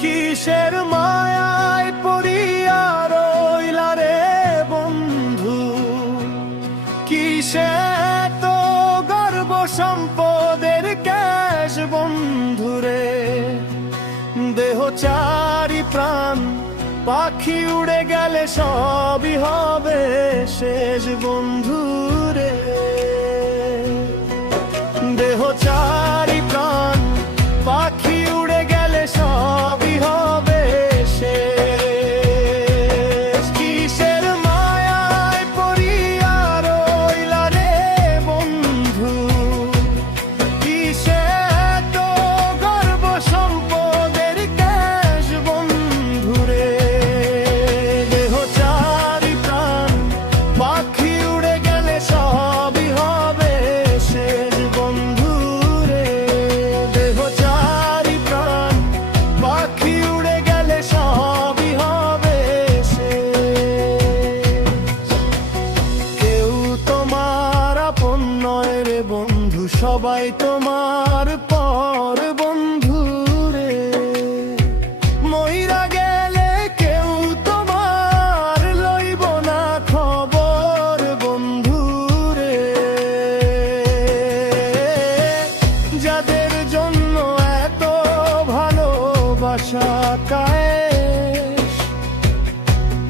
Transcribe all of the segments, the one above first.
কিসের মায়ায় পড়িয়া রইলা রে বন্ধু, কিসে তো গর্ব সম্পদের ক্যাশ বন্ধুরে। দেহ চারি প্রাণ পাখি উড়ে গেলে সবই হবে শেষ বন্ধুরে। দেহ চারি প্রাণ পাখি উড়ে গেলে সবই হবে শেষ। কিসের মায়ায় পড়িয়া রইলা রে বন্ধু, কিসে তো গর্ব সম্পদের ক্যাশ বন্ধুরে। দেহ চারি প্রাণ পাখি উড়ে গেলে সবই হবে শেষ বন্ধুরে। দেহ চারি প্রাণ পাখি উড়ে গেলে সবই হবে শেষ। কেউ তোমার আপন নয় রে বন্ধু, সবাই তোমার পর বন্ধুরে। মইরা গেলে কেউ তোমার লইব না খবর বন্ধুরে। যাদের জন্য এত ভালোবাসা কায়েশ,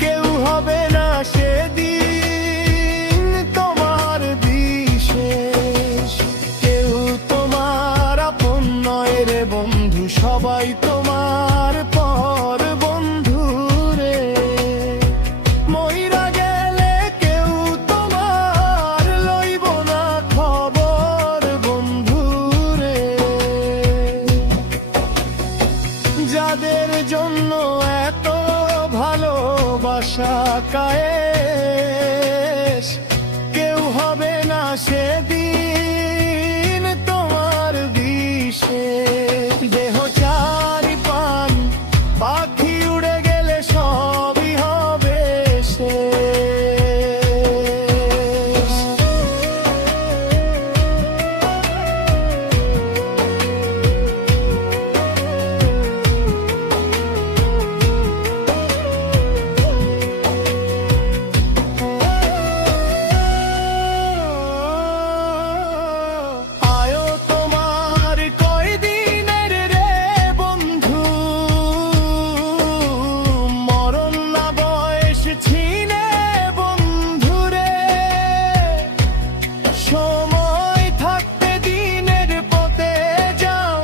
কেউ হবে না সেদিন তোমার বিশেষ। কেউ তোমার আপন নয় রে বন্ধু, সবাই তোমার পর বন্ধুরে। মইরা গেলে কেউ তোমার লইব না খবর বন্ধুরে। যাদের জন্য এত ভালোবাসা কায়েশ, কেউ হবে না সেদিন তোমার বিশেষ। দেহ চারি প্রাণ পাখি উড়ে গেলে সবই হবে শেষ। আয়ো তোমার কয়দিনের রে বন্ধু, মরণ না বয়স ছিনে বন্ধুরে। সময় থাকতে দিনের পথে যাও,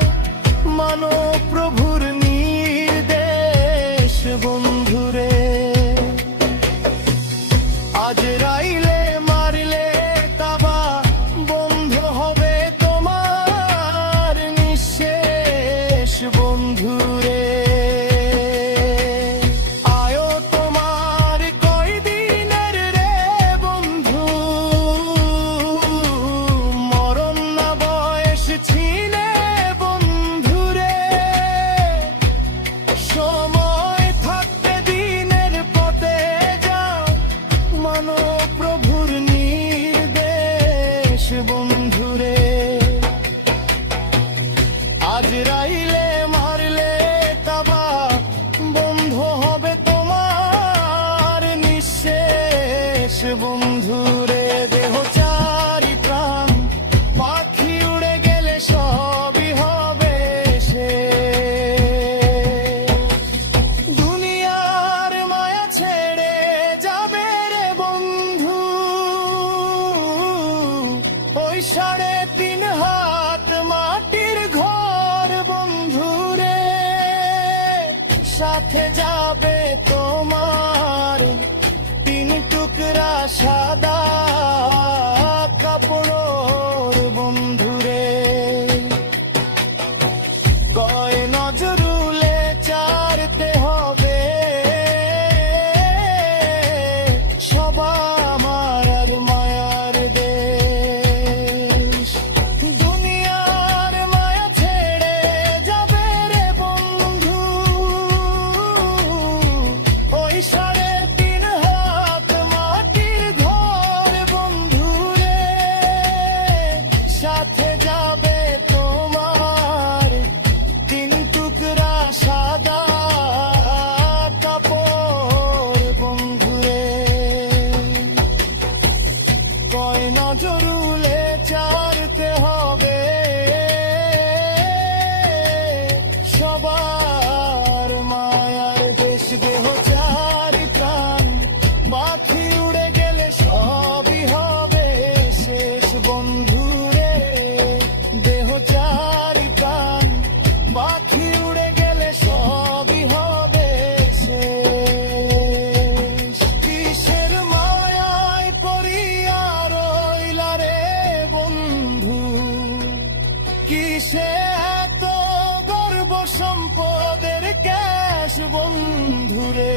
মানো প্রভুর নির্দেশ বন্ধুরে। আজরাইলে মারলে তাবা বন্ধ হবে তোমার নিঃশেষ বন্ধুরে। আয়ো তোমার কয়দিনের রে বন্ধু, মরণ না বয়স ছিনে বন্ধুরে। সময় থাকতে দিনের পথে যাও, মানো প্রভুর নির্দেশ বন্ধুরে। আজরাইলে মারলে তাবা বন্ধ হবে তোমার নিঃশেষ বন্ধুরে। দেহ চারি প্রাণ পাখি উড়ে গেলে সবই হবে শেষ। দুনিয়ার মায়া ছেড়ে যাবে রে বন্ধু, ওই 3.5 হাত মাটির ঘর বন্ধুরে। সাথে যাবে তোমার 3 টুকরা সাদা কাপড় বন্ধুরে। কয় নজরুলে চারতে হবে সবার আমার আর মায়ার দেশ। নজরুলে চারতে হবে সবার মায়ার দেশ দেহ চারি প্রাণ পাখি উড়ে গেলে সবই হবে শেষ বন্ধুরে দেহ চারি প্রাণ পাখি উড়ে গেলে সবই হবে শেষ কিসের মায়ায় পড়িয়া রইলা রে বন্ধু কিসে এত গর্ব সম্পদের ক্যাশ বন্ধুরে